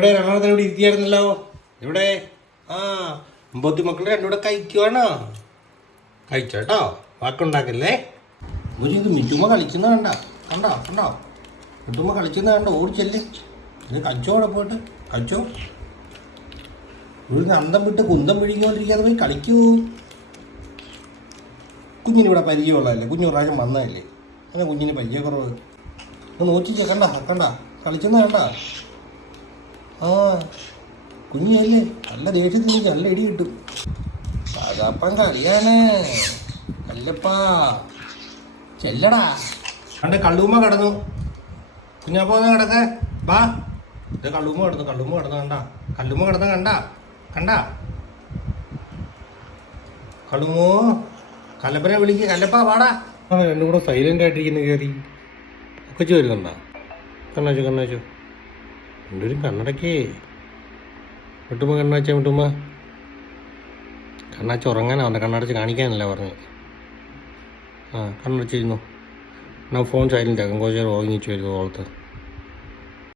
ഇവിടെ രണ്ടെണ്ണത്തിന് ഇവിടെ ഇരുത്തിയായിരുന്നല്ലോ. ഇവിടെ ആ അമ്പത്തി മക്കൾ രണ്ടുകൂടെ കഴിക്കുവാണോ? കഴിച്ചോട്ടോ, വാക്കുണ്ടാക്കല്ലേ. ഇത് മിറ്റുമ്മ കളിക്കുന്ന കണ്ടോ? കണ്ടോ മിറ്റുമ്മ കളിക്കുന്ന കണ്ടോ? ഓടിച്ചല്ലേ ഇത് കഴിച്ചോ. അവിടെ പോയിട്ട് കഴിച്ചോ. ഇവിടുന്ന് അന്തം വിട്ട് കുന്തം പിഴിക്കൊണ്ടിരിക്കാതെ പോയി കളിക്കൂ. കുഞ്ഞിനിവിടെ പരിചയമുള്ളതല്ലേ, കുഞ്ഞു പ്രാവശ്യം വന്നതല്ലേ, അങ്ങനെ കുഞ്ഞിന് പരിചയക്കുറവ്. നോക്കിച്ചേ, കണ്ട കളിക്കുന്ന കണ്ട. ആ കുഞ്ഞല്ലേ, നല്ല ദേഷ്യത്തിൽ നീ നല്ല ഇടി കിട്ടും. സാധാപ്പം കളിയാണ് കല്ലപ്പാ. ചെല്ലടാ. കണ്ട് കള്ളുമ്മ കിടന്നു. കുഞ്ഞാപ്പോ കിടക്ക ബാ. ഇത് കള്ളുമ്മ കിടന്നു കണ്ട. കല്ലുമ്മ കിടന്ന കണ്ട കള്ളുമോ. കല്ലപ്പനെ വിളിക്ക്, കല്ലപ്പാ വാടാ. രണ്ടും കൂടെ സൈലന്റ് ആയിട്ടിരിക്കുന്നു. കയറി ഒക്കെ വരുന്നുണ്ടാ. കണ്ണാച്ചു രണ്ടുപേരും കണ്ണടക്കേ. വിട്ടുമ്മ കണ്ണാച്ച ഉറങ്ങാനാ വന്നെ, കണ്ണടച്ച് കാണിക്കാനല്ല പറഞ്ഞു. ആ കണ്ണടച്ചിരുന്നു. ഞാൻ ഫോൺ സൈലന്റ് ആക്കും, കുറച്ച് നേരം ഉറങ്ങിച്ചു വരുന്നു ഓളത്ത്.